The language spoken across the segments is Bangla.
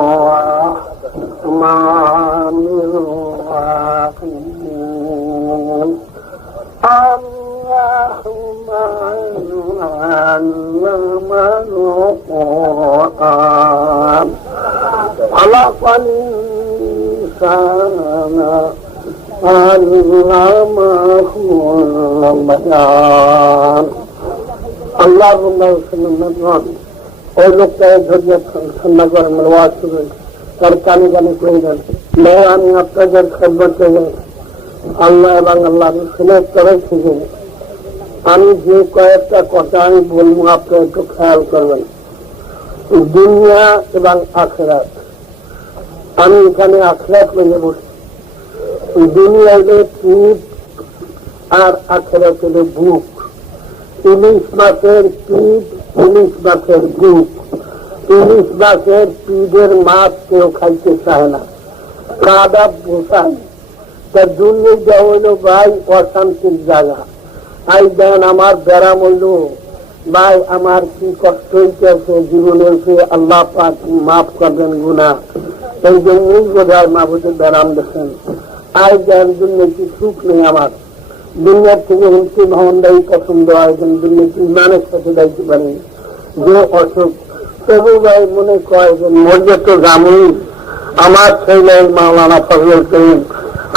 الرحمن الرحيم علم القرآن خلق الإنسان علمه البيان আল্লাহ ওই লোকটাকে ধরিয়ে ঠান্ডা করে ওয়াজ করে তার কানে কানে করে দেন। আমি আপনাদের খেদমতে আল্লাহ এবং আল্লাহ রসুলের তরফ থেকে আমি যে কয়েকটা কথা আমি বলবো আপনি একটু খেয়াল করবেন। দুনিয়া এবং আখেরাত, আমি এখানে আখেরাত নিয়ে বসি। দুনিয়া হলে পিঠ আর আখেরাত হলে বুক। ইলিশ মাছের পিঠ, ইলিশ মাছের বুক। ইলিশ মাছের পিঠের মাছ কেউ খাইতে চায় না, কাদা বোঝায়। তা দুনিয়া হইল ভাই অশান্তির জায়গা। আই দেন আমার ব্যারাম হইল ভাই আমার কি কষ্ট হইতেছে জীবনের, আল্লাহ পাক মাফ করবেন গুনাহ। এই জন্যই বোঝায় মাহবুদের ব্যারাম দেখেন। আই দেন দুনিয়া কি সুখ নেই আমার, দুনিয়ার থেকে মুক্তি ভবনটাই পছন্দ হয়, দুনিয়া কি ইমানের সাথে যাইতে পারে যে অসুখ। তবু ভাই মনে কয় যে মর্যাদা তো জামুই। আমার ছেলে মাওলানা ফজল করিম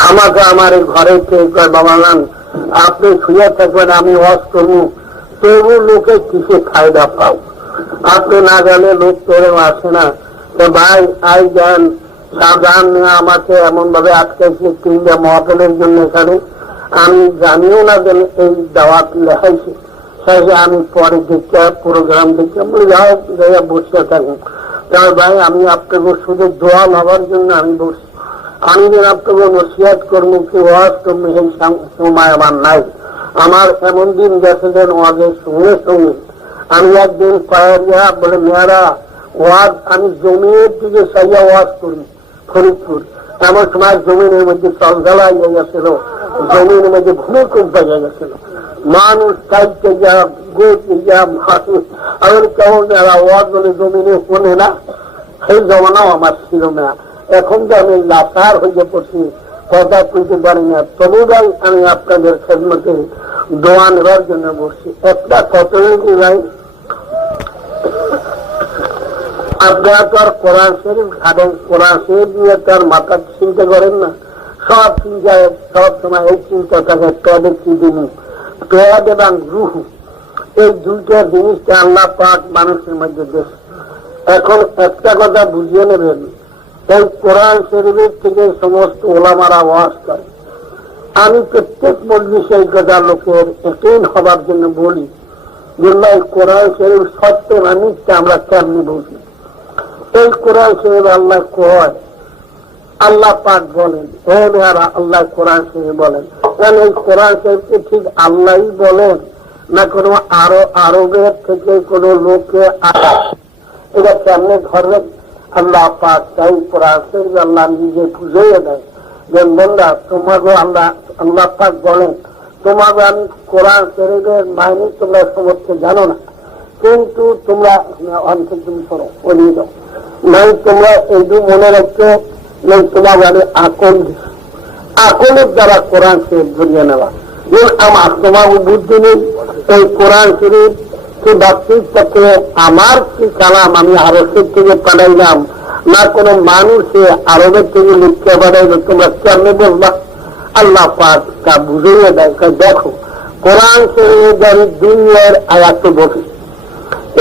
আমাকে আমার ঘরে কেউ কয় বাবা নান আপনি শুয়ে থাকবেন আমি ওয়াজ করবো, তবু লোকে কিসে ফায়দা পাও? আপনি না গেলে লোক তোরেও আসে না। তো ভাই আই যান সাবধান নিয়ে আমাকে এমন ভাবে আটকাইছে তিনটা মহাপেলের জন্য এখানে। আমি জানিও না যেন এই দাওয়াত লেখাইছে। আমি পরে দেখতে প্রোগ্রাম দেখতে যাও বসে থাকুন। তাই ভাই আমি আপনাকে শুধু দোয়া হবার জন্য আমি বসি। আমি যেন আপনাকে নসিহত করবো কি ওয়াজ করবো এই সময় আমার নাই। আমার এমন দিন গেছে যেন ওয়াজের সঙ্গে সঙ্গে আমি একদিন পায়রিয়া বলে মেয়েরা ওয়াজ, আমি জমির দিকে সাইয়া ওয়াজ করি ফরিদপুর। এমন সময় জমিনের মধ্যে চলঝালা হয়ে গেছিল, জমিনের মধ্যে ভূমিকম্প হয়ে গেছিল, মানুষ চাইতে যা গোতে যা মানুষ আমার কেমন ওয়াজ বলে জমিনে শোনে না। সেই জমানাও আমার ছিল না। এখন তো আমি লাচার হয়ে পড়ছি, কথা তুলতে পারি না। তবু ভাই আমি আপনাদের খেদমতে দোয়া নেবার জন্য বসছি। একটা কত ভাই আপনারা তো আর কোরআন শরীফ ঘাটেন, কোরআন শরীফ নিয়ে তো আর মাথা চিন্তা করেন না। সব চিন্তায় সব সময় এই চিন্তা থাকে তবে কি জিনিস পেয়াদ এবং রুহ, এই দুইটা জিনিসটা আল্লাহ পাক মানুষের মধ্যে দেশ। এখন একটা কথা বুঝিয়ে নেবেন, এই কোরআন শরীফের থেকে সমস্ত ওলামারা ওয়াজ করে। আমি প্রত্যেক মজলিসে এই কথা লোকের একই হবার জন্য বলি যে কোরআন শরীফ সত্য মানুষটা আমরা কেমনি বুঝি। এই কোরআন শরীফ আল্লাহ কয়, আল্লাহ পাক বলেন হে মেয়ারা আল্লাহ কোরআন শরীফ বলেন। কারণ এই কোরআন শরীফকে ঠিক আল্লাহই বলেন না কোনো আরবের থেকে কোনো লোকে এটা কেমনে ঘরে আল্লাহ পাক তাই কোরআন শরীফ আল্লাহ নিজে বুঝিয়ে দেয় যে বন্ধা তোমাকে আল্লাহ পাক বলেন তোমাকে আমি কোরআন শরীফের মাইনে তোমরা সমস্ত জানো না, কিন্তু তোমরা অন্তত তুমি শোনো বলিয়ে দাও নাই। তোমরা এইটু মনে রাখছো তোমার বাড়ি আকলের দ্বারা কোরআন শরীফ ধরিয়ে নেওয়া। আমার তোমার বুদ্ধি নেই এই কোরআন শরীফ কি বাস্তবিক পক্ষে আমার কি কালাম আমি আরবের থেকে পাঠাইলাম না কোন মানুষে আরবের থেকে লিখতে পাঠাইলো, তোমরা কেমনে বলবা? আল্লাহ পাক তা বুঝিয়ে দেয়। দেখো কোরআন শরীফের দ্বারা দুনিয়ার আয়াত বলছে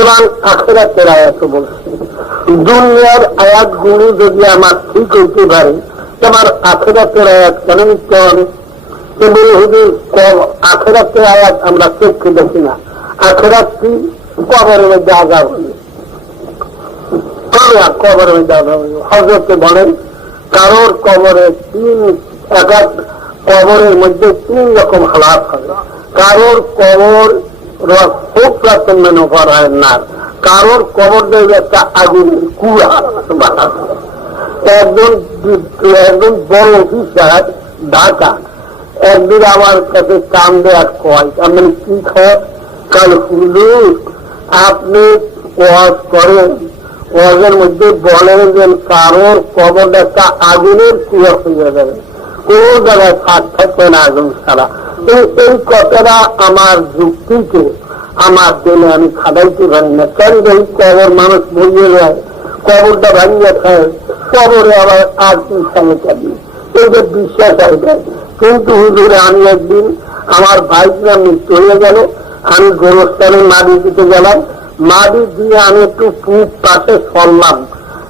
এবং আখিরাতের আয়াত বলছে। দুনিয়ার আয়াত গুলো যদি আমার ঠিক হইতে পারে তোমার আখিরাতের আয়াত কেন নিতে হবে? আখিরাতের আয়াত আমরা চোখে দেখি না। আখিরাত কি? কবরের মধ্যে আযাব হবে, কবরের মধ্যে আযাব হবে। হযরতে বলেন কারোর কবরে কবরের মধ্যে 3 রকম হালাত হবে। কারোর কবর না, কারোর কবর দেবে একটা আগুনের কুয়া। একজন বড় অফিসার ঢাকা একদিন আমার কাছে কান্দে আর কয়, আমি কি খবর? কাল হুজুর আপনি ওয়াজ করেন, ওদের মধ্যে বলেন যে কারোর কবর একটা আগুনের কুয়া হয়ে যাবে, কোন জায়গায় ফাঁক থাকবে না আগুন ছাড়া। এই কথাটা আমার যুক্তিকে আমার দিনে আমি খাটাইতে পারি না। কারণ এই কবর মানুষ বইয়ে যায়, কবরটা ভাঙিয়ে খায়, কবরে আবার আর কি খাবে চাবি, এই যে বিশ্বাস হয়ে যায়। কিন্তু হুজুরে আমি একদিন আমার ভাইরা মৃত্যু হয়ে গেল, আমি গোরস্থানে মাটি দিতে গেলাম, মাটি দিয়ে আমি একটু পূব পাশে সরলাম,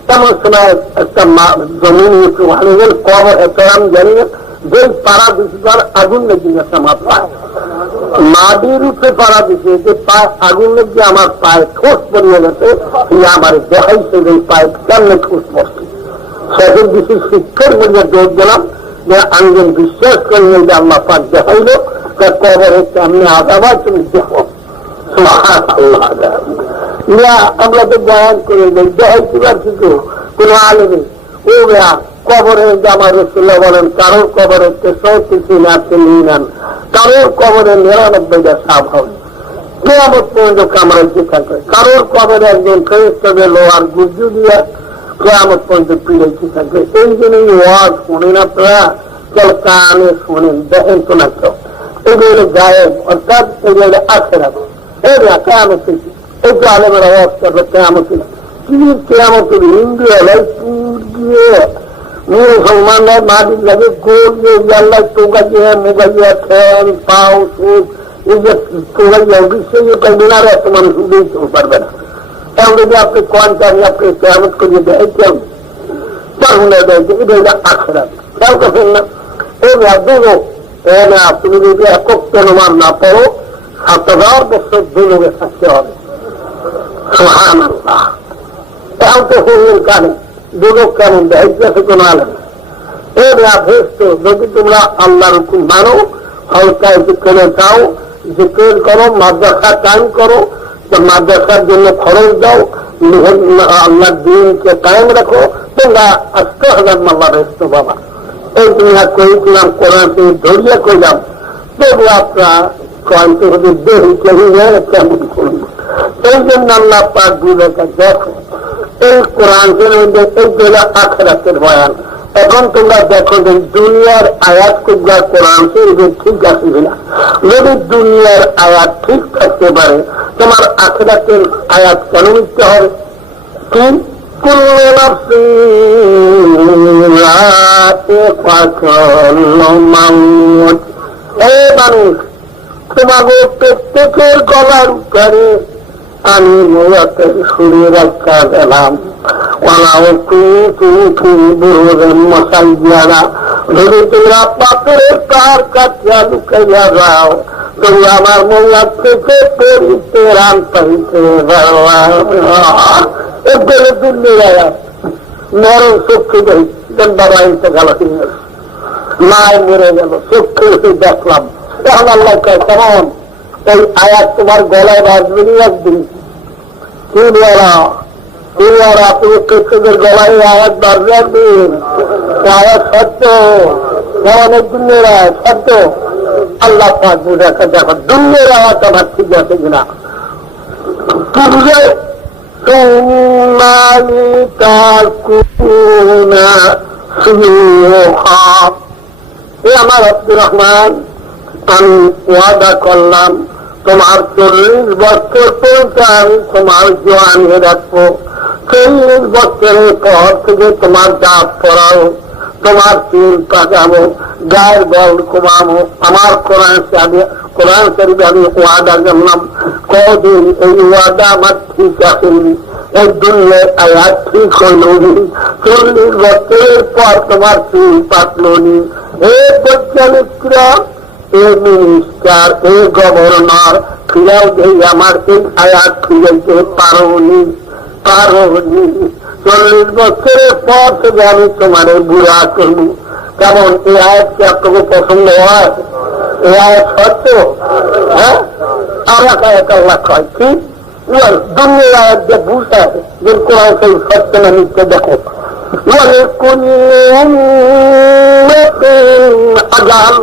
তেমন সময় একটা জমিন একটু ভালো গেল কবর একটা আমি জানি না, যে পাড়া দিচ্ছি তার আগুন লেগে গেছে আমার পায়ে, মাটির উপরে পাড়া দিচ্ছে, যে পায়ে আগুন লেগে আমার পায়ে ঠোঁস পড়িয়ে গেছে, আমার দেখাইছে যে পায়ে কেমনে ঠোঁস পড়ছে। সেদিন বেশি শিক্ষার মধ্যে দৌড় গেলাম যে আমি যেন বিশ্বাস করি যে আল্লাহ পাক দেখাইলো কবর হচ্ছে আমি আদাবার তুমি দেখো। আমরা তো বয়ান করে দেয় দেখাইতে পারছি তো কোনো আলেমে ও কবরে আমার রসুল্লাহ বলেন কারোর কবরে 34 নেন, কারোর কবরে 99টা সাপ হবে, কেয়ামত পর্যন্ত কামড়াইতে থাকবে, কারোর কবরে একজন ফেরেশতা লোহার গুর্জু দিয়া কেয়ামত পর্যন্ত পিড়াইতে থাকবে। এই জন্যই ওয়াজ শোনেন আপনারা, কেউ কানে শোনেন, দেখেন তো না কেউ, এগুলো গায়েব, অর্থাৎ এগুলো আখেরাত, এই না কেয়ামত। এই যে আলেমের আওয়াজ করবে কেয়ামত, কি কেয়ামতের হিন্দু এলাকায় টুর গিয়ে মুসলমানরা মাটির লাগে গোল দিয়ে জানলায় টোকাইয়া মোগাইয়া ঠ্যাং পাও সুখ এই যে টোকাইয়া বিশ্বে মিনারে এত মানুষ উঠেই পারবে না। এখন যদি আপনি কোয়ান্টারি আপনি কেয়ামত করিয়ে দেয় কেউ তাহলে দেয় এটা হইলে আখেরাত, খেয়াল করছেন না? এই দুলো না তুমি যদি একক অনুমান না পড়ো 7000 বছর দুলোকে থাকতে হবে। সুবহানাল্লাহ। এখন তো শুনলেন কানে দুলোক কেমন দেয় কোনো আলেন এর ভেস্ত যদি তোমরা আল্লাহর হুকুম মানো, হালকায় জিজ্ঞাসা যাও, জিজ্ঞেস করো, মাদ্রাসা কায়েম করো, মাদ্রাসার জন্য খরচ দাও, আল্লাহর দিনকে কায়েম রাখো, তোমরা 80,000 মাল্লা ভেস্ত বাবা। এই দুনিয়া করেছিলাম কোরআন থেকে ধরিয়া করলাম, তবু আপনার কয়েকটি হতে দেহি কেমন করুন। এই জন্য আল্লাহ পাক দুইটা দেখো এই কোরআনের মধ্যে এই গুলো আখিরাতের বয়ান। এখন তোমরা দেখো যে দুনিয়ার আয়াত কুবরা কোরআন ঠিক আছে কিনা, যদি দুনিয়ার আয়াত ঠিক থাকতে পারে তোমার আখিরাতের আয়াত কেন নিতে হবে? কি কুল্লু নাফসিন যায়িকাতুল মাউত, এই মানুষ তোমাকে প্রত্যেকের গলার উপরে আমি মৌতের সুরে রাখা গেলাম, যদি তোমরা পাথরের তার কাটিয়া লুকাইয়া যাও, তুমি আমার মৌয়ার থেকে পরিত্রাণ পাইতে পারবে। দুনিয়া মরণ চক্ষু দেই বাবা এসে গেল, মায় মরে গেল, চক্ষু দেখলাম। তখন আল্লাহ কয় কেমন এই আয়াত তোমার গলায় বাজবেনি একদিন, কি বলা তুমি প্রত্যেকের গলায় আয়াত বাজবে একদিন, আয়াত সত্য, অনেক দুনিয়ার আয়াত সত্য। আল্লাহ পাক বুঝাকে দেখো দুনিয়ার আয়াত আমার ঠিক আছে কিনা। আমার আব্দুর রহমান আমি ওয়াদা করলাম তোমার 40 বছর পর্যন্ত আমি তোমার জোয়ানি রাখবো, 40 বছরের পর থেকে তোমার দাঁত পড়াবো, তোমার চুল পাকাবো, গায়ের বল কমাবো। আমার কোরআন শরীফ আমি ওয়াদা করলাম, কদিন এই ওয়াদা আমার ঠিক আসেনি, এই দুনিয়ার আয়াত ঠিক হইল নি, 40 বছরের পর তোমার চুল পাকলো নি। এই বৈজ্ঞানিকরা, এই মিনিস্টার, এই গভর্নর ফিরাও দেই আমার এই আয়াত ফিরাইতে পারোনি। 40 বছরের পর থেকে আমি তোমার বুড়া করবো। কেমন এই আয়াত কি আপনাকে পছন্দ হয়? এই আয়াত সত্য? হ্যাঁ, আমরা আল্লাহ কয় কি দুনিয়ার আয়াত যে বুঝায় যে কোরআন সেই সত্য না মিথ্যে দেখো। আজাল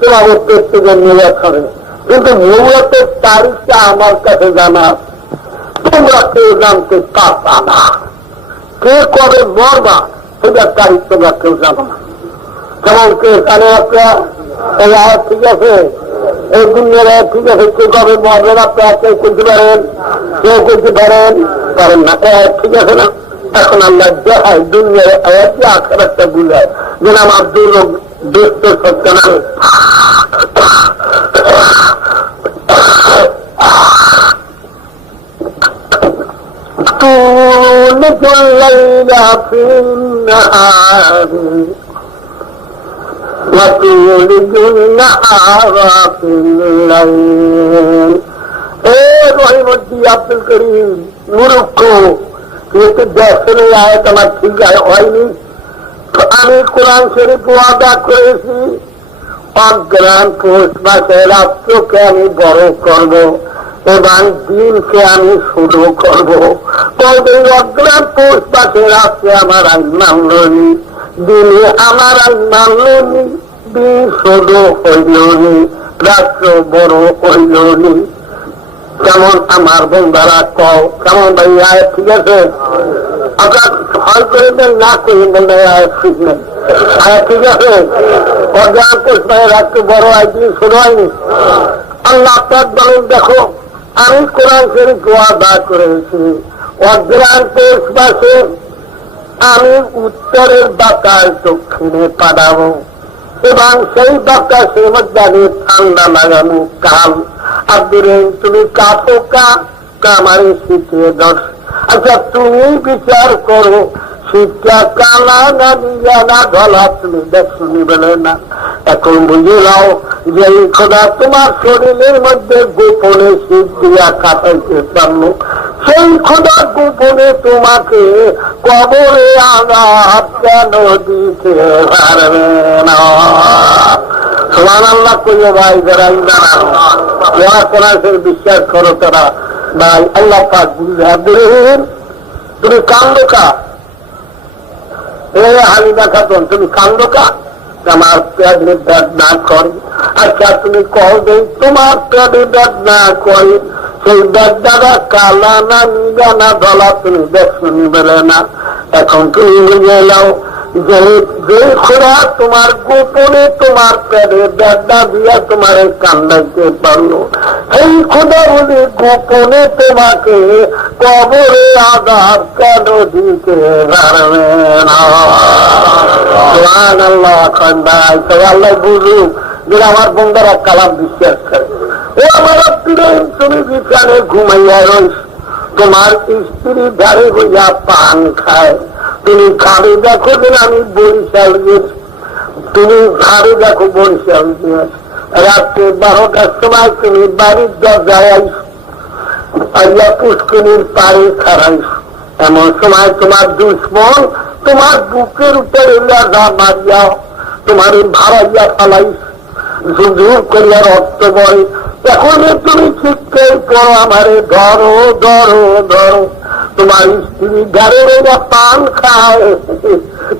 তোমার প্রত্যেকের নিরাশ হবে, কিন্তু মূলতের তারিখটা আমার কাছে জানা। তোমরা কেউ জানতে পারবা না, কে কবে মরবা সেটার তারিখ তোমরা কেউ জানো না। যেমন কে এখানে আপনার ঠিক আছে, এই দুনিয়ার ঠিক আছে, কেউ কবে মরবেন আপনার কেউ করতে পারেন, কেউ করতে পারেন পারেন না, ঠিক আছে না। এখন আল্লাহ দেখায় দুনিয়ার আয়াতকে আখার একটা বুঝায় যেন আমার দু লোক দেখতে সত্য না। تولج الليل في النهار وتولج النهار في الليل। রহিম আব্দুল করিম মুরুক্ষ কিন্তু দর্শনে আয়াত আমার ঠিক হয়নি। আমি কোরআন শরীফ ওয়াদা করেছি অজ্ঞান পৌষ মাসে রাত্রকে আমি বড় করব এবং দিনকে আমি শুরু করবো। অজ্ঞান পৌষ মাসে রাত্রে আমার আইন মানল নি, দিনে আমার আইন মানল নি, দিন শুরু হইল নি, রাত্র বড় হইল নি। কেমন আমার বন্ধুরা কও কেমন ভাইয়া, ঠিক আছে? আপনার ভয় করে দেন না করি ঠিক নেই, ঠিক আছে? অজ্ঞান পৌষ মাসে রাত্রে বড় হয়, দিন শুরু হয়নি। আল্লাহ আপনার বলেন দেখো আমি কোরআন শরীফ ওয়াদা করেছি অজ্ঞান পৌষ মাসে আমি উত্তরের বাতাস দক্ষিণে পাঠাবো এবং সেই বাতাসের মধ্যে আমি ঠান্ডা লাগানো কাল। আব্দুল তুমি কাপো কামারে শিখিয়ে দশ। আচ্ছা তুমি বিচার করো শিক্ষা কালা না নিয়া না ধলা, তুমি দেখো নিবেলে না। এখন বুঝে নাও যে এই খোদা তোমার শরীরের মধ্যে গোপনে শীত দিয়া কাটাইতে পারলো, সেই খোদা গোপনে তোমাকে কবরে আঘাত কেন দিতে পারবে না? সুবহানাল্লাহ কইও ভাই, যারা যারা কোরআনের বিশ্বাস করো তারা ভাই আল্লাহ পাক বুঝা দেন। তুমি কান্দো কা হালিমা খাতুন, তুমি কান্দো কা আমার পেটের ব্যাগ না করে? আচ্ছা তুমি কহ দেই তোমার পেটের ব্যাগ না করে সেই ব্যাগ দ্বারা কালা না নিগা না ধলা, তুমি দেখো নিবেলে না। এখন তুমি বুঝে নাও যে খোদা তোমার গোপনে তোমার পেটের ব্যাগটা দিয়া তোমার কান্দাইতে পারলো, এই খোদা বলে গোপনে তোমাকে কবরে আঘাত কেন দিতে পারবে না? সুবহানাল্লাহ। ভাই আল্লাহ বুঝুক যে আমার বন্ধুরা কালাম বিশ্বাস করে। ও আমার তুমি বিছানে ঘুমাইয়া রইস, তোমার স্ত্রী ধারে হইয়া পান খায়, তুমি খাড়ে দেখো দিন আমি বরিশাল গেছি, তুমি খাড়ে দেখো বরিশাল গিয়েছি, রাত্রে 12টার সময় তুমি বাড়ির দরজায় আইস, আইয়া পুষ্করিণীর পাড়ে খাড়াইস। এমন সময় তোমার দুশ্মন তোমার বুকের উপরে লাগা মারিয়া তোমার ভাড়াইয়া ফালাইস, জুজুর করিয়া রক্ত বয়। এখন তুমি চিৎকার করো আমারে ধরো ধরো ধরো। তোমার স্ত্রী ঘরে পান খায়,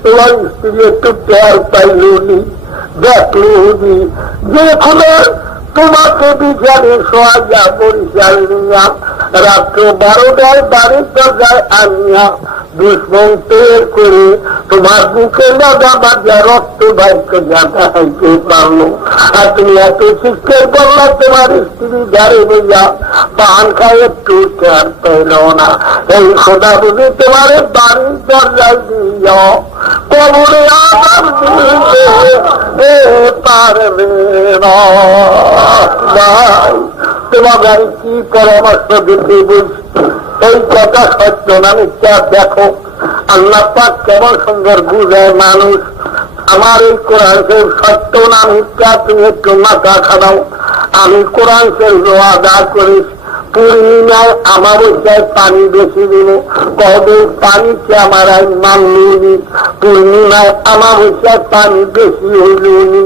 তোমার স্ত্রী একটু টের পাইলি দেখলি যে খোদা তোমাকে বিছানে শোয়া বরিশাল নিয়া রাত্র 12টায় বাড়ির দরজায় আনিয়া দুশ্মন তৈরি করে তোমার বুকে লাগা বাজা রক্ত ভাইকে জানা হইতে পারলো। আর তুমি এত চিৎকার করলা তোমার স্ত্রী ঘরে বইয়া পান খায় একটু টের পেল না। এই খোদা বুঝি তোমার বাড়ির দরজায় দিয়া কবরে আবার দিতে পারবে না। তোমার আমি কি পরামর্শ দিতে বুঝ, এই কথা সত্য না মিথ্যা দেখো আল্লাহ পাক কেমন সুন্দর বুঝায় মানুষ। আমার এই কোরআন শরীফ সত্য না মিথ্যা তুমি একটু মাথা খানাও। আমি কোরআন শরীফ ওয়াদা করিস পূর্ণিমায় আমাবস্যায় পানি বেশি দিল, কবে পানিকে আমার আইন মানলি, পূর্ণিমায় আমাবস্যায় পানি বেশি হইল নি,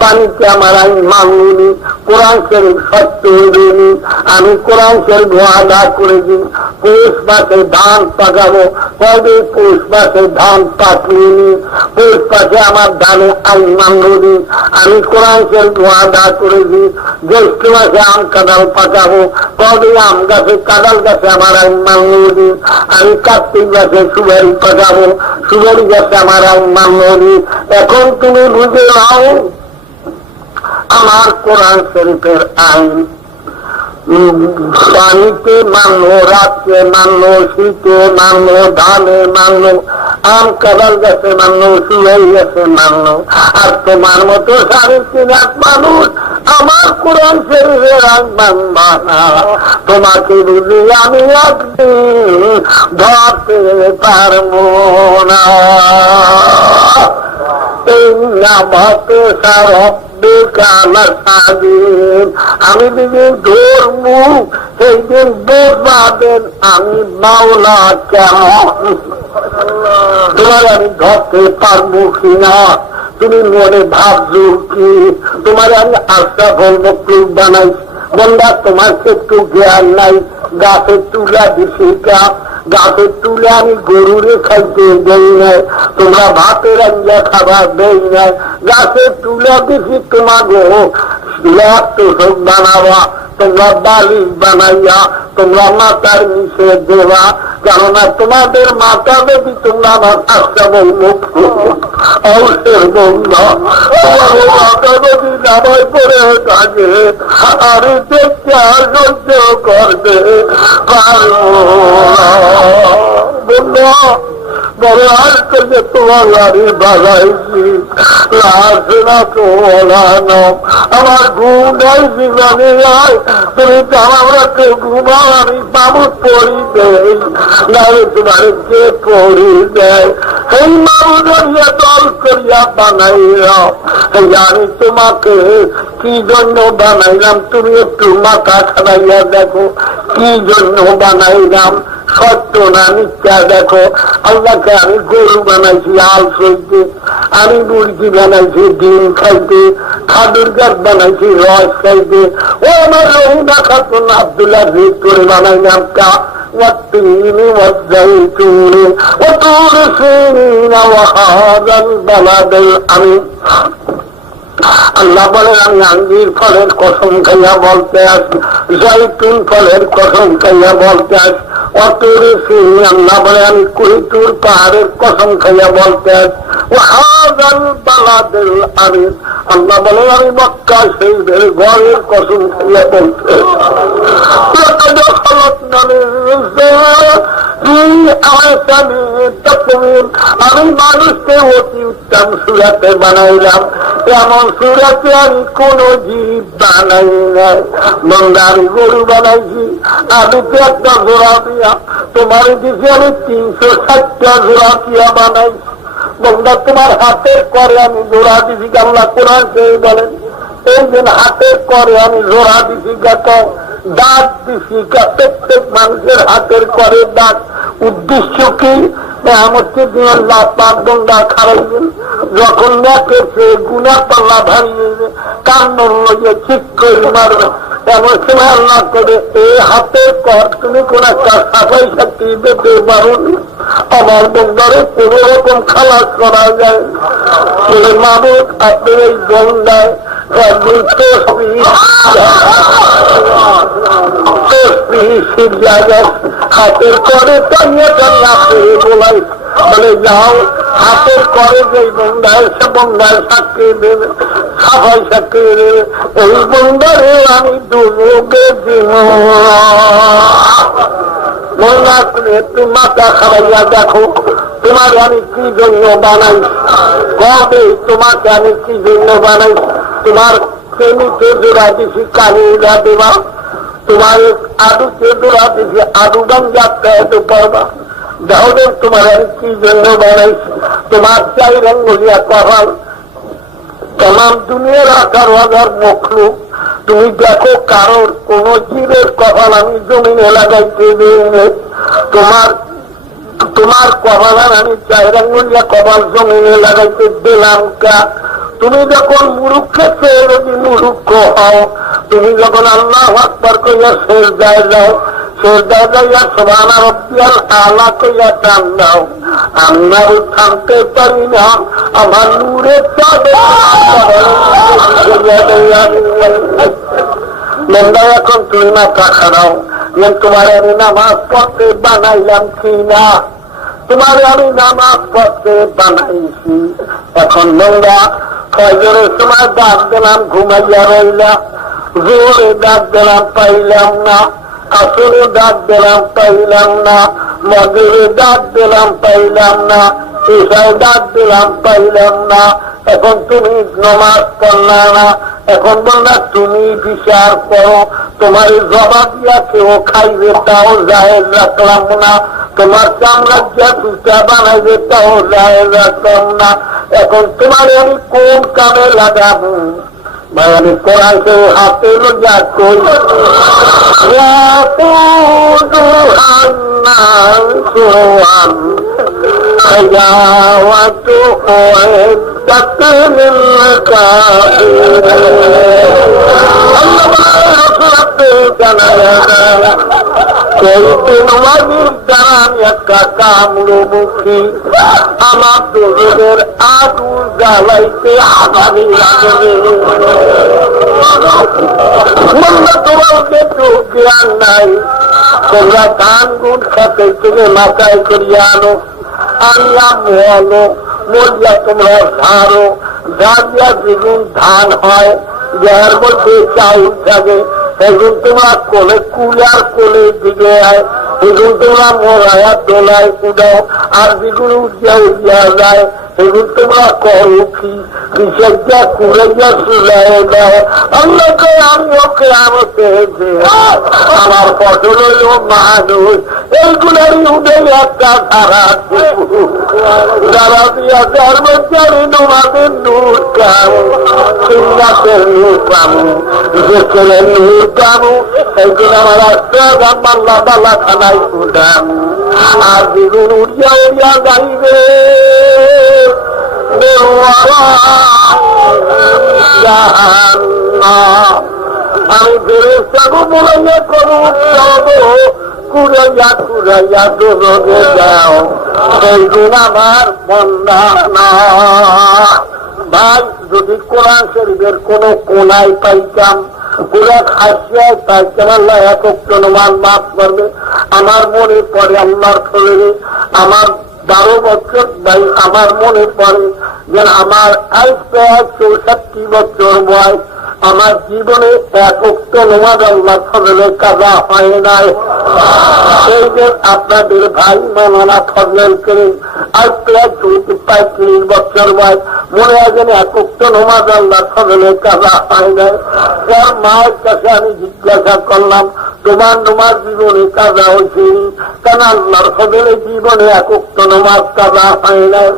পানিতে আমার আইন মাননি, কোরআন শরীফ সত্য হইনি, আমি কোরআন শরীফ ওয়াদা করে দিই পৌষ মাসে ধান পাকাবো, কবে পৌষ মাসে ধান পাকিনি, পৌষ মাসে আমার ধানে আইন মাননি, আমি কোরআন শরীফ ওয়াদা করে দিই জ্যৈষ্ঠ মাসে আম কাঁঠাল পাকাবো, কবে আম গাছে কাঁঠাল গাছে আমার আইন মাননি, আমি কার্তিক গাছে সুপারি পাকাবো, সুপারি গাছে আমার আইন মাননি। এখন তুমি বুঝে নাও আমার কোরআন শরীফের আইন পানিতে মানলো, রাত্রে মানলো, শীতে মানলো, ধানে মানলো, আম কাঁঠাল গাছে মানলো, সুপারি গাছে মানলো। আর তোমার মতো 3.5 লাখ মানুষ আমার কোরআন শরীফের আইন মানবা না। তোমাকে বুঝি আমি একদিন ধরতে পারবো না। এই নামতে সারব আমি যেদিন ধরবো সেই দিন বুঝবাবেন আমি মাওলা কেমন। তোমার আমি ধরতে পারবো কিনা তুমি মনে ভাবছো কি? তোমার আমি আশরাফুল মাখলুক বানাই, বন্ধা তোমার একটু জ্ঞান নাই। গাছের তুলা দিছি কা, গাছের তুলে আমি গরুরে খাইতে দেই নাই, তোমরা ভাতের আঞ্জা খাবার দেই নাই। গাছের তুলা দিছি তোমাকে তোষক বানাবা, তোমরা বালিশ বানাইয়া তোমরা মাথার নিচে দেবা, কেননা তোমাদের মাথা দেবী তোমরা আমার আশরাফুল মাখলুক অবশ্যের বন্ধা। তোমার মাথা দেবী নামায় পড়ে থাকে আর দেখতে আর সহ্য করবে বন্ধা। বড় আর করলে তোমার গাড়ি বাজাইছি লাশনা তোলানো, আমার ঘুম নাই জীবনে যায়। তুমি তো আমরা কেউ ঘুমাও, আমি মামুদ পড়ি দেই নাহলে তোমার কে পড়ি দেয়। এই মামুদিয়া দল করিয়া বানাইলাম, আমি তোমাকে কি জন্য বানাইলাম তুমি একটু মাথা খাড়াইয়া দেখো কি জন্য বানাইলাম। সত্য না মিথ্যা দেখো। আল্লাহকে আমি গরু বানাইছি আল সইতে, আমি মুরগি বানাইছি ডিম খাইতে, খাদুর গাছ বানাইছি রস খাইতে। ও আমার রহিমা খাতুন আব্দুল্লাহ রিক করে বানাইলাম কা والتين والزيتون وطور سينين وهذا البلد الأمين। আল্লাহ বলেন আমি আঙ্জির ফলের কসম খাইয়া বলতে আসি, জৈতুন ফলের কসম খাইয়া বলতে আসি, অতরে সিনি আল্লাহ বলে আমি কুহিতুর পাহাড়ের কসম খাইয়া বলতে আসি, ও হাজাল বালাদের আমিন। আল্লাহ বলেন আমি মক্কা শরীফের ঘরের কসম খাইয়া বলতে আমি মানুষকে অতি উত্তম সুরাতে বানাইলাম, এমন সুরাতে আমি কোন জীব বানাই নাই। বন্ধার গরু বানাইছি আমি তো একটা জোড়া দিয়া, তোমার দিকে আমি 360টা জোড়া দিয়া বানাইছি। বন্ধা তোমার হাতের করে আমি জোড়া দিছি, আল্লাহ কোরআন সেই বলেন এই দিন হাতের করে আমি জোড়া দিছি, গত দাঁত দিছি, প্রত্যেক মানুষের হাতের করে দাঁত। উদ্দেশ্য কি? আমাকে দিয়ে আল্লাহ পাক বন্ধা খারাইবেন, যখন দেখেছে গুনার পাল্লা ভাঙিয়ে কান্নর লইয়ে ঠিক করে মারবে, এমন সময় আল্লাহ করে এই হাতের কর তুমি কোন একটা সাফাই শক্তি দিতে পারো আমার বন্ধারে কোনো রকম খালাস করা যায়। মাবুদ আপনার এই বন্ধায় হাতের করে টাইয়া টাইয়া বলাই বলে যাও হাতের করে যে বন্ধায় সে বন্ধায় সাক্ষী দেবে, সাফাই সাক্ষী দেবে, এই বন্ধারে আমি দুর্যোগে দিব। মহিলা তুমি একটু মাথা খারাইয়া দেখো তোমার আমি কি জন্য বানাই, কবে তোমাকে আমি কি জন্য বানাই। তোমার প্রেমিকে জোড়া দিছি কালিরা দেবা, তোমার আলুকে জোড়া দিছি আলু গান যাত্রা হতে পারবা। দাউদের তোমার আমি কি জন্য বানাইছি, তোমার 4 আঙ্গুলিয়া কপাল, তাম দুনিয়ার 18,000 মখলুক। তুমি দেখো কারোর কোন জীবের কপাল আমি জমিনে লাগাইতে দিই, তোমার কপাল আমি 4 আঙ্গুলিয়া কপাল জমিনে লাগাইতে দিলাম কা। তুমি যখন মুরুক্ষের চেয়ে যদি মুরুক্ষ হও, তুমি যখন আল্লাহু আকবার কইয়া সিজদায় যাও, সিজদায় যাইয়া সুবহানা রাব্বিয়াল আলা কইয়া টান দাও, আমরা থামতে পারি না, আমার নূরের চাঁদে বন্দা এখন তুমি মাথা খাড়াও, তোমার আমি নামাজ পড়তে বানাইলাম কি না, তোমার আমি নামাজ পড়তে বানাইছি। এখন বন্দা ফজরের সময় ডাক দিলাম ঘুমাইয়া রইলাম, জোরে ডাক দিলাম পাইলাম না, আসরে ডাক দিলাম পাইলাম না, মগরে ডাক দিলাম পাইলাম না, ঈশায় ডাক দিলাম পাইলাম না। এখন তুমি নামাজ পড়লা না, এখন বললা তুমি বিচার করো, তোমার জবাব দিয়া কেউ খাইবে তাও জায়েজ রাখলাম না, তোমার সাম্রাজ্য পিঠা বানাইবে তাও জায়েজ রাখলাম না। এখন তোমার আমি কোন কামে লাগাবো? ভাই আমি কোরআন কেউ হাতে যা কই একটা কামড়মুখী আমার দোষের আগুন জ্বালাইতে আগামী লাগবে। তোমাকে তো জ্ঞান নাই, তোমরা ধান গুণ খাতে থেকে মাথায় করিয়া আনো, আনিয়া মোয়ালো, মরিয়া তোমরা ঝাড়ো, ঝাড়িয়া যেগুন ধান হয়, যার মধ্যে চাউল থাকে, এখন তোমরা কোলে কুলার কোলে দিকে আয়, এখন তোমরা মরায়া দোলায় উঠাও, আর যেগুলো উঠিয়া উঠিয়া যায় সেগুলো তোমরা করো কি বিশেষা কুড়াইয়া চুলাই দাও। আল্লাহকে আমি ওকে আমাকে আমার ফসল হইল মানুষ, এইগুলোরই উঠে একটা ধারা যারা দিয়া যার মধ্যে আমি তোমাদের নূর কামু, সিংহাসের নূর কামু, দেশের নূর কামু, এইগুলো আমার রাস্তাঘাট মাল্লা বালা খানায় উঠামু, আর যেগুলো উড়িয়া উড়িয়া যাইবে আমি ফেরেশতাকে বলাইয়া করবো কুড়াইয়া কুড়াইয়া দোলকে যাও, সেইদিন আমার বন্দা না। ভাই যদি কোরআন শরীফের কোন কোনায় পাইতাম, পুরা খাসিয়ায় পাইতাম, আল্লাহ এক অনুমান মাফ করবে। আমার মনে পড়ে আল্লাহর ফলে আমার 12 বছর ভাই আমার মনে পড়ে যে আমার আজ প্রায় 64 বছর বয়স, আমার জীবনে এক উক্ত নামাজ আল্লাহ ফজলে কাজা হয় নাই। সেই যে আপনাদের ভাই মাওলানা ফজল করিম আজ প্রায় 35 বছর বয়স, মনে হয় যেন এক উক্ত নামাজ আল্লাহ ফজলে কাজা হয় নাই। তার মায়ের কাছে আমি জিজ্ঞাসা করলাম, তোমার নামাজ জীবনে কাজা হয়েছে? কেন আল্লাহর ফজলে জীবনে এক উক্ত নামাজ কাজা হয় নাই।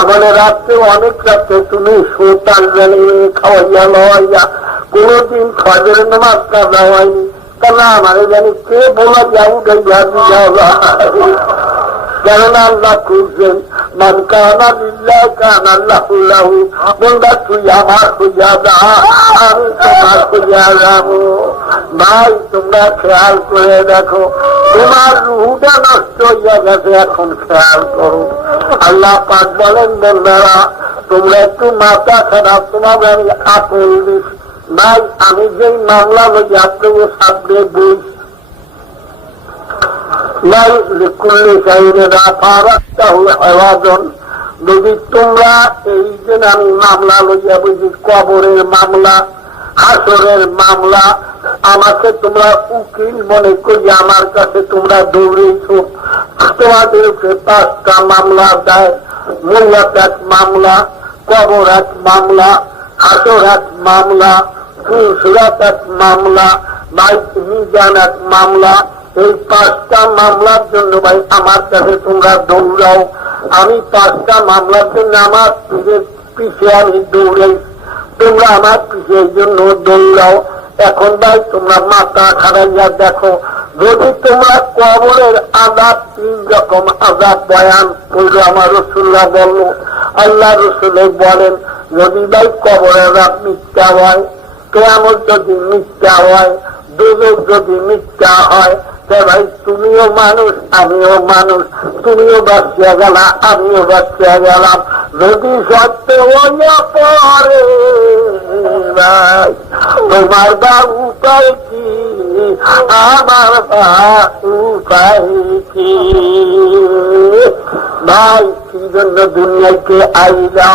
আমাদের রাত্রে অনেক রাত্রে তুমি সুতান জানি খাওয়াইয়া লওয়াইয়া কোনদিন ফজর নামাজ কাজা হয়নি, কেন আমার জানি কে বলা যাও কেননা আল্লাহ খুঁজছেন মান কানা লিল্লাহ কানা আল্লাহু লাহু, বন্দা তুই আমার খুঁজা যা, আমি তোমার খুঁজা যাবো। ভাই তোমরা খেয়াল করে দেখো, তোমার রুহটা নষ্ট হইয়া গেছে, এখন খেয়াল করো। আল্লাহ পাক বলেন বন্দারা তোমরা একটু মাথা খারাপ, তোমাকে আমি আকল দিস। ভাই আমি যেই মামলা লই আপনাকে সামনে বই নাই লিখুল্লি চাইলে না ফারাক্তা আওয়াজন, যদি তোমরা এই যে আমি মামলা লইয়া বুঝি কবরের মামলা, হাসরের মামলা, আমাকে তোমরা উকিল মনে করি আমার কাছে তোমরা দৌড়েছ, তোমাদের 5টা মামলা দেয়, মোল্লাত এক মামলা, কবর এক মামলা, হাসর এক মামলা, সুরাত এক মামলা, ভাই মিজান এক মামলা। এই 5টা মামলার জন্য ভাই আমার কাছে তোমরা দৌড়াও। আমি 5টা মামলার জন্য আমার পিছিয়ে আমি দৌড়াই, তোমরা আমার পিছিয়ে জন্য দৌড়াও। এখন ভাই তোমরা মাথা খারাইয়া দেখো, যদি তোমরা কবরের আযাব 3 রকম আযাব বয়ান করলো, আমার রাসূলুল্লাহ বলল আল্লাহ রসুল বলেন, যদি ভাই কবরের রাত মিথ্যা হয়, কিয়ামত যদি মিথ্যা হয়, দুজক যদি মিথ্যা হয়, ভাই তুমিও মানুষ আমিও মানুষ, তুমিও বাঁচিয়া গেলা আমিও বাঁচিয়া গেলাম। যদি সত্য হইয়া পড়ে ভাই তোমার বা উপায় কি, আমার বা উপায় কি? ভাই কি জন্য দুনিয়াকে আইলা,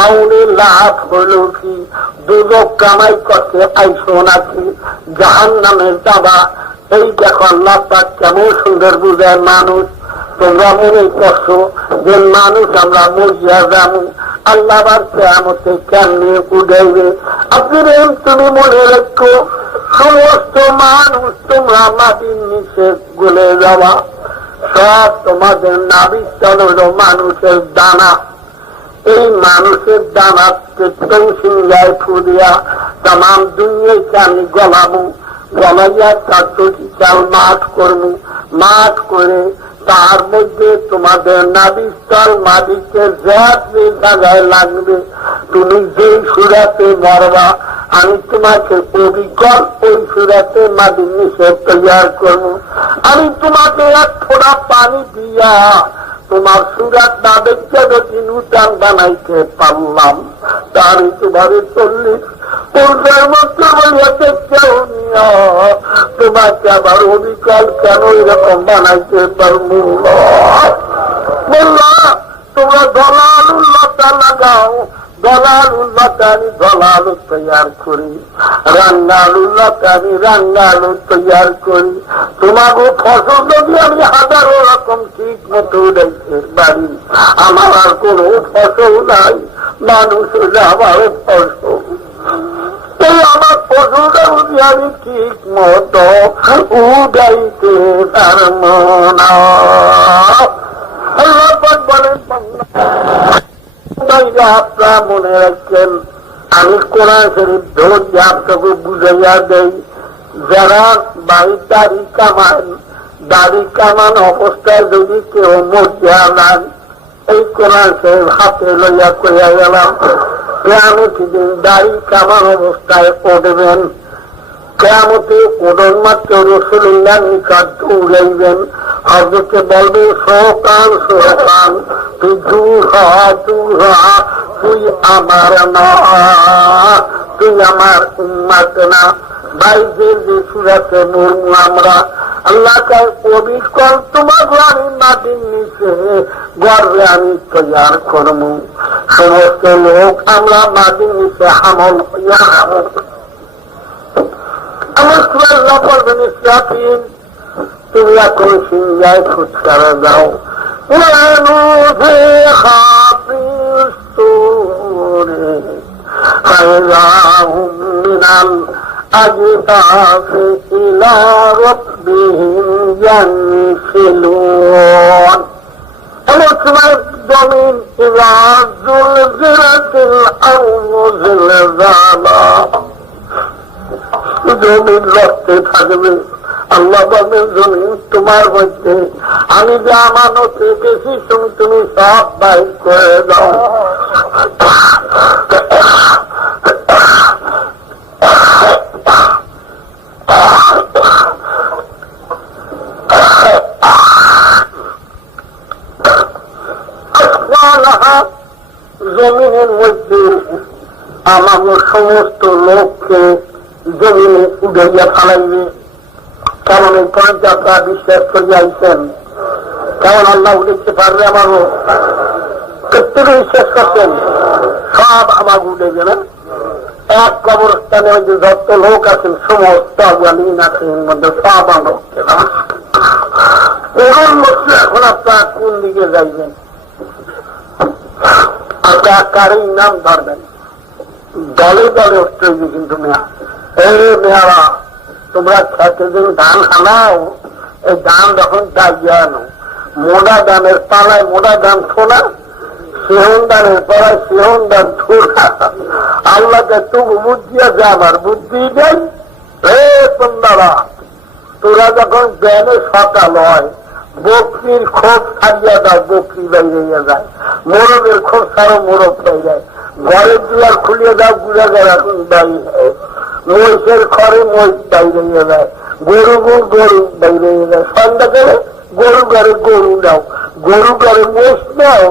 আউনে লাভ হলো কি? দুজক কামাই করতে আইসো নাকি জাহান্নামের যাবা? এই দেখো আল্লাহ পাক কেমন সুন্দর বুঝায় মানুষ। তোমরা মনে করছো যে মানুষ আমরা মরিয়া যাবো, আল্লাহ আবার কিয়ামতে কেমনে উঠাইবে? আপনি তুমি মনে রাখো, সমস্ত মানুষ তোমরা মাটির নিচে গলে যাওয়া, সব তোমাদের নাবিস্থল হল মানুষের দানা। এই মানুষের দানাকে সিংহায় ফুরিয়া তাম দুনিয়াকে আমি গলাবো, গলাইয়া তার চাল মাঠ করবো, মাঠ করে তার মধ্যে তোমাদের নাবিস্থল মাটিকে যে জায়গায় লাগবে, তুমি যেই সুরাতে মরবা আমি তোমাকে অবিকল ওই সুরাতে মাটির নিচে তৈয়ার করবো। আমি তোমাকে এক ফোঁটা পানি দিয়া তোমার সুরাত না দেখতে যদি নূতন বানাইতে পারলাম, তার তোমারে 40 পূর্বের মধ্যে বলিয়া দেখতেও নিয়া তোমাকে আবার অবিকল কেন এরকম বানাইতে পারবো? বললা তোমরা দলালুল্লাহটা লাগাও, দলালুল্লাহটা আমি দলালু তৈয়ার করি, রাঙ্গালুল্লাহটা আমি রাঙ্গালু তৈয়ার করি। তোমাকে ফসল যদি আমি 1000 রকম ঠিক মতো উঠাইতে পারি, আমার আর কোন ফসল নাই, মানুষ হলে আমার ফসল। এই আমার ফসলটা যদি আমি ঠিক মতো উঠাইতে পারব না। আল্লাহ পাক বলেন, আপনারা মনে রাখছেন আমি কোরআন শরীফ ধরে আপনাকে বুঝাইয়া দেই, যারা বাড়ির দাড়ি কামান, দাড়ি কামান অবস্থায় যদি কেউ মরিয়া নেন, এই কোরআন শরীফ হাতে লইয়া কইয়া গেলাম, কিয়ামত দিন দাড়ি কামান অবস্থায় উঠবেন। কিয়ামতে ওঠন মাত্র রাসূলুল্লাহ নিকট দৌড়াইবেন, হযরতে বলবে শোকান শোকান, তুই দূর হ, তুই আমার না, তুই আমার উম্মত না। বাইজের যে সুরাতে মরমু আমরা, আল্লাহ কার অবিকল তোমাকে আমি মাটির নিচে গর্বে আমি তৈয়ার করবো। সমস্ত লোক আমরা মাটির নিচে হামল হইয়া আমার আল্লাহ বলবেন, ইসরাফিল তুমি এখন সিংহায় ফুৎকারে যাও, মিনাল أجداث إلى ربهم ينسلون الأسماء الضمين إذا زلزلت الأرض زلزالها জমিন রক্তে থাকবে। আল্লাহ বলেন, জমিন তোমার মধ্যে আমি যে আমানত রেখেছি তুমি সব বাইর করে দাও। জমিনের মধ্যে আমার সমস্ত লোককে জমিনে উড়াইয়া ফেলাইবে। কারণ এই পয়েন্ট আপনারা বিশ্বাস করিয়া আইছেন, কারণ আল্লাহ উঠেতে পারবে আমারও প্রত্যেকে বিশ্বাস করছেন, সব আমার উঠেবে না। এক কবরস্থানের মধ্যে যত লোক আছেন সমস্ত আলিম আছেন মধ্যে সব আমার ওর মধ্যে এখন আপনারা কোন দিকে যাইবেন? আপনারা কারই নাম ধরবেন, দলে দলে উঠতে হইবে। কিন্তু মেয়া এই মেয়ারা তোমরা খেতে দিন ধান খানাও, এই ধান যখন দাগিয়ে আনো, মোটা ধানের পালায় মোটা ধান ছোনা, সেহন ধানের পালায় সেহন ধান ছোনা। আল্লাহকে তুমি বুদ্ধি আছে, আমার বুদ্ধি নেই। তোমরা তোরা যখন ব্যানে সকাল হয়, বকরির খোপ ছাড়িয়া দাও, বকরি বাইরে যায়। মোরগের খুব সারা মোরগ হয়ে যায়। ঘরের দুয়ার খুলিয়ে দাও, গুড়া গড়া বাইরে যায়। মহিষের ঘরে মহিষ বাইরে যায়, গরু গরু বাইরে যায়। সন্ধ্যাকালে গরু ঘরে গরু নাও, গরু ঘরে মোষ নাও,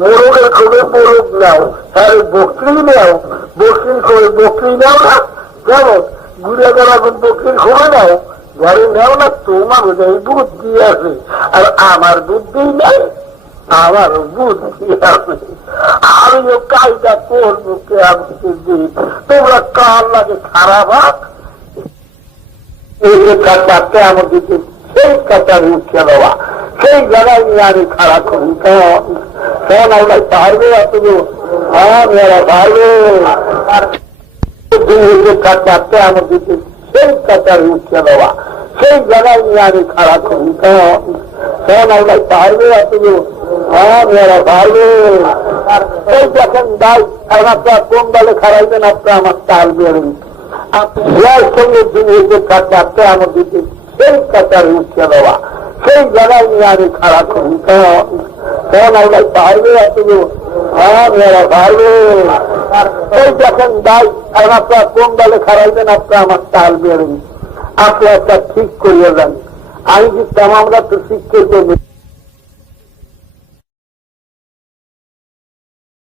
মোরগের খোঁজে মোরগ নাও, তাহলে বকরি নাও, বকরির খোঁজে বকরি নাও না। কেমন গুড়া গড়া বকরির খোঁজে নাও, ঘরে নাও না। তোমার এই বুদ্ধি আছে, আর আমার বুদ্ধি নাই। আমার বুদ্ধি আছে, আমিও কাজটা করবো। তোমরা কার লাগে খারাপ আমার দিকে সেই কাতার উঠে দেওয়া, সেই জায়গায় নিয়ে আমি খারাপ করি। কেন আল্লাহ পারবে? তুমি মেয়েরা পারবে আমার দিকে সেই কাতার উঠে দেওয়া, সেই জায়গায় নিয়ে আমি খারাপ করি। কেন আল্লাহ পারবে? তুমি মেয়েরা পারবে। এই দেখেন দায়, আপনার কোন দলে খারাইবেন, আপনার আমার তাল বেরোন। আপনার সঙ্গে যিনি কাটতে আমার দিকে সেই কাতার উঠে দেওয়া, সেই জায়গায় নিয়ে আমি খারাপ করি। কেন আল্লাহ পারবে? তুমি মেয়েরা পারবে। এই দেখেন দায়, আপনার কোন দলে খারাইবেন, আপনার আমার তাল বেরোন। আপনি একটা ঠিক করিয়ে দেন। আমি কি তেমন আমরা তো শিক্ষিত